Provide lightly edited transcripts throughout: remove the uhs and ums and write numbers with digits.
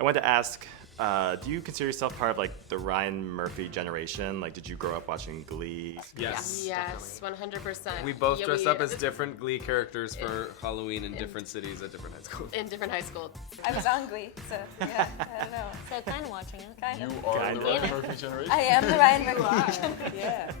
I wanted to ask, do you consider yourself part of like the Ryan Murphy generation? Like, did you grow up watching Glee? Yes. Yes, 100%. We both dressed up as different Glee characters for Halloween in different cities at different high schools. In different high schools. I was on Glee, so yeah, I don't know. So kind of watching it. Kind of. You are the Ryan Murphy generation? I am the Ryan Murphy. Yeah.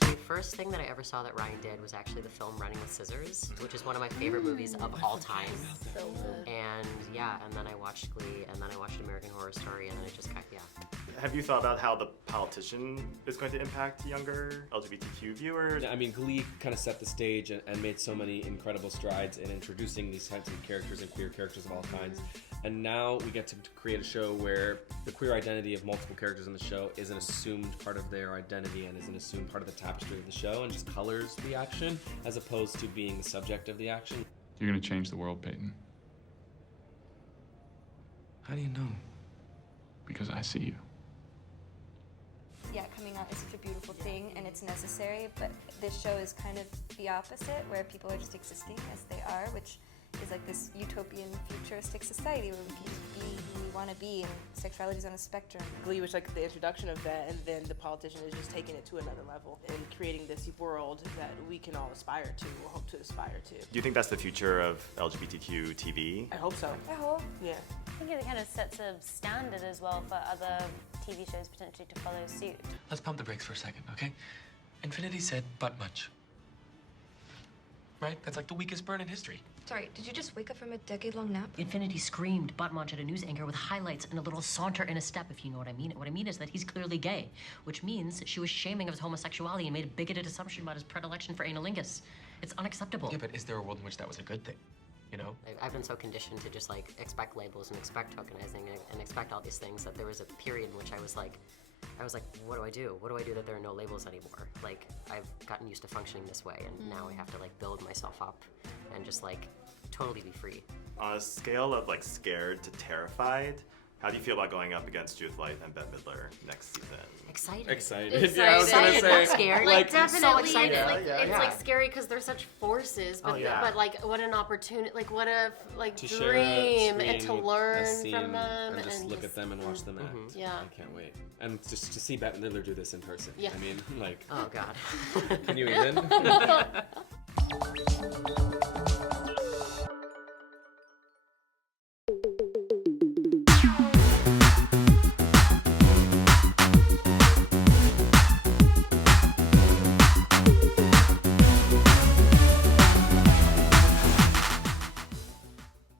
The first thing that I ever saw that Ryan did was actually the film Running with Scissors, which is one of my favorite movies of all time. So good. And yeah, and then I watched Glee, and then I watched American Horror Story, and then it just kind of, yeah. Have you thought about how The Politician is going to impact younger LGBTQ viewers? I mean, Glee kind of set the stage and made so many incredible strides in introducing these types of characters and queer characters of all kinds. And now we get to create a show where the queer identity of multiple characters in the show is an assumed part of their identity and is an assumed part of the tapestry of the show and just colors the action as opposed to being the subject of the action. You're gonna change the world, Peyton. How do you know? Because I see you. Yeah, coming out is such a beautiful thing and it's necessary, but this show is kind of the opposite, where people are just existing as they are, which is like this utopian, futuristic society where we can just be who we want to be, and sexuality is on a spectrum. Glee was like the introduction of that, and then The Politician is just taking it to another level and creating this world that we can all aspire to, or hope to aspire to. Do you think that's the future of LGBTQ TV? I hope so. I hope. Yeah. I think it kind of sets a standard as well for other TV shows potentially to follow suit. Let's pump the brakes for a second, okay? Infinity said, but much. Right? That's like the weakest burn in history. Sorry, did you just wake up from a decade-long nap? Infinity screamed butt munch at a news anchor with highlights and a little saunter in a step, if you know what I mean. What I mean is that he's clearly gay, which means she was shaming of his homosexuality and made a bigoted assumption about his predilection for anilingus. It's unacceptable. Yeah, but is there a world in which that was a good thing? You know? I've been so conditioned to just like expect labels and expect tokenizing and expect all these things that there was a period in which I was like, what do I do? What do I do that there are no labels anymore? Like, I've gotten used to functioning this way, and now I have to like build myself up and just like totally be free. On a scale of like scared to terrified, how do you feel about going up against Judith and Bette Midler next season? Excited. Excited. Yeah, I was gonna Excited, say. not scared. Like, So definitely, excited. it's like scary because they're such forces, but but like what an opportunity, like what a To dream, share a and to screen, learn a scene, from them, and just look at them and watch them act. Yeah. I can't wait. And just to see Bette Midler do this in person. Yeah. I mean, like, Oh God. can you even?